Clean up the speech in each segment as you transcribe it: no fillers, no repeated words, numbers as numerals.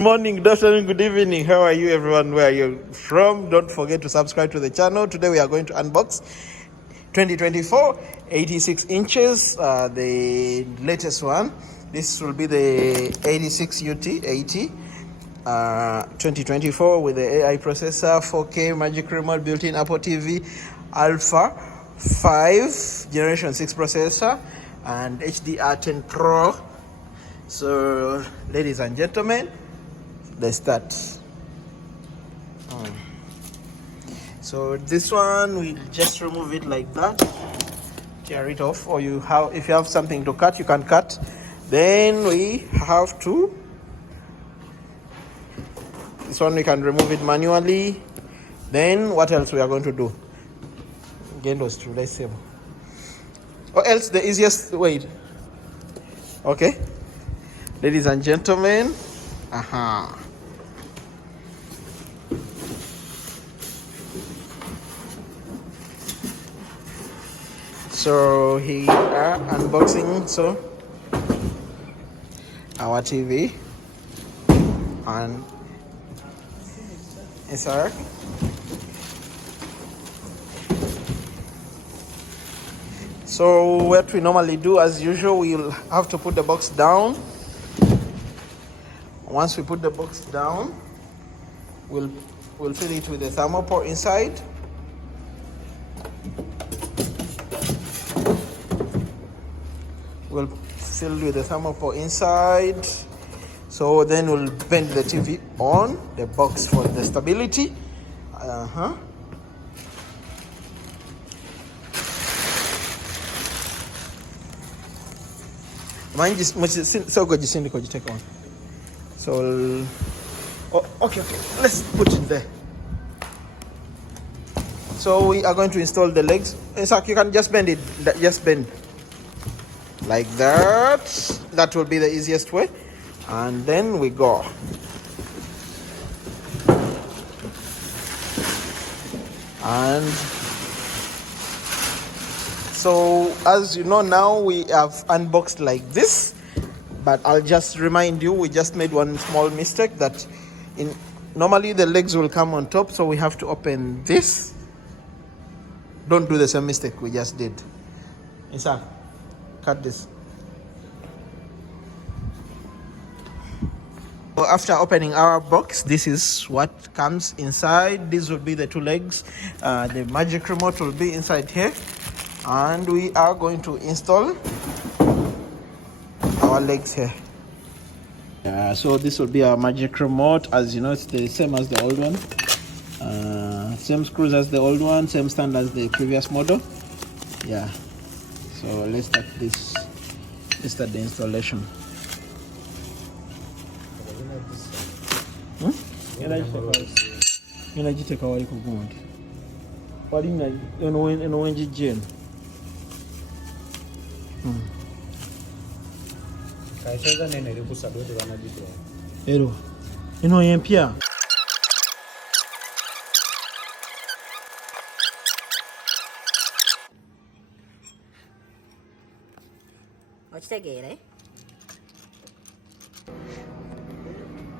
Good morning, good afternoon, good evening. How are you, everyone? Where are you from? Don't forget to subscribe to the channel. Today we are going to unbox 2024 86 inches, the latest one. This will be the 86 UT 80 2024 with the AI processor, 4K Magic Remote, built-in Apple TV, Alpha 5 Generation 6 processor, and HDR10 Pro. So, ladies and gentlemen, let's start. So this one, we just remove it like that, tear it off, or if you have something to cut, you can cut. Then we have to, this one we can remove it manually. Then what else we are going to do? Again, those two, let's see. Or else the easiest way. Okay, ladies and gentlemen, so here are unboxing. So our TV and eARC. So what we normally do, as usual, we'll have to put the box down. Once we put the box down, we'll fill it with the thermopore inside. We'll fill with the thermopore inside. So then we'll bend the TV on the box for the stability. So go take one. So okay, let's put it there. So we are going to install the legs. In fact, you can just bend it, just bend like that. That will be the easiest way. And then we go. And so as you know, now we have unboxed like this, but I'll just remind you, we just made one small mistake that normally the legs will come on top, so we have to open this. Don't do the same mistake we just did. Isa, cut this. So after opening our box, this is what comes inside. These will be the two legs. The magic remote will be inside here, and we are going to install our legs here. So this will be our magic remote. As you know, it's the same as the old one. Same screws as the old one, same stand as the previous model. Yeah. So let's start this. Let's start the installation.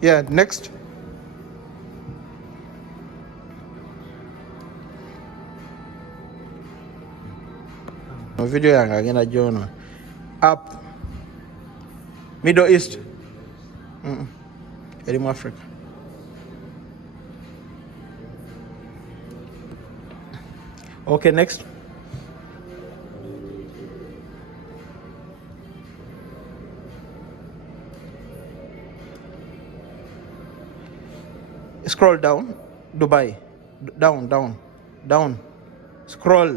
Yeah, next. Video yang agenda Jono up Middle East, Erim Africa. Okay, next. Scroll down, Dubai, down, scroll.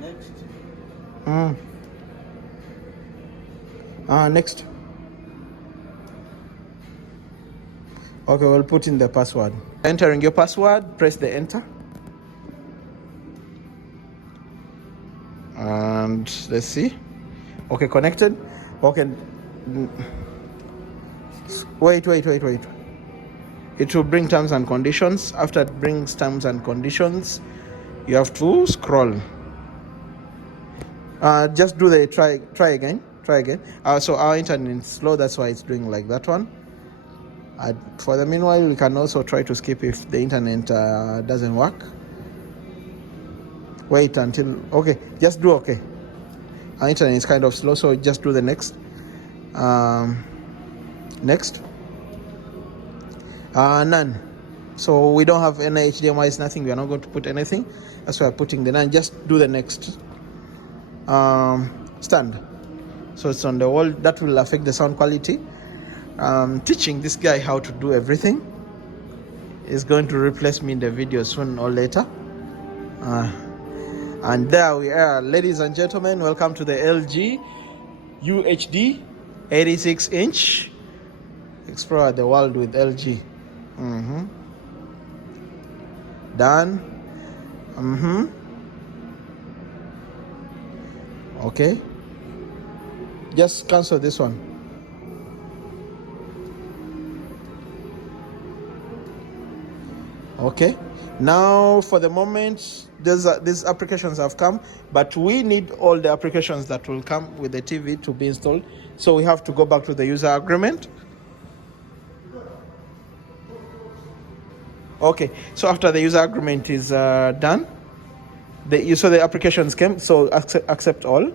Next. Next. Okay, we'll put in the password. Entering your password, press the enter. And let's see. Okay, connected. Okay. Wait. It will bring terms and conditions. After it brings terms and conditions, you have to scroll. Just do the try again. So our internet is slow, that's why it's doing like that one. For the meanwhile, we can also try to skip if the internet doesn't work. Wait until, okay, just do okay. Our internet is kind of slow, so just do the next. Next. None. So we don't have any HDMI, nothing. We are not going to put anything. That's why I'm putting the none. Just do the next. Stand. So it's on the wall. That will affect the sound quality. Teaching this guy how to do everything. Is going to replace me in the video soon or later. And there we are, ladies and gentlemen. Welcome to the LG UHD 86-inch. Explore the world with LG. Done. Okay. Just cancel this one. Okay. Now, for the moment, these applications have come, but we need all the applications that will come with the TV to be installed. So we have to go back to the user agreement. Okay. So after the user agreement is done, so the applications came. So accept all.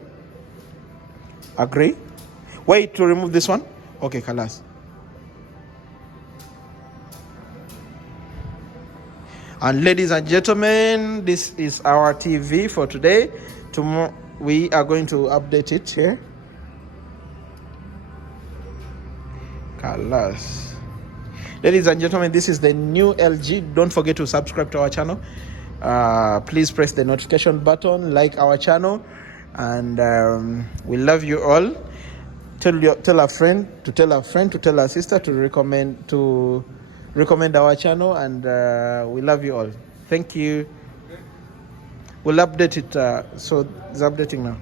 Agree. Wait to remove this one. Okay, Kalas. And ladies and gentlemen, this is our TV for today. Tomorrow we are going to update it here. Kalas. Ladies and gentlemen, this is the new LG. Don't forget to subscribe to our channel. Please press the notification button, like our channel, and we love you all. Tell a friend to tell a friend to tell a sister to recommend our channel, and we love you all. Thank you. We'll update it. So it's updating now.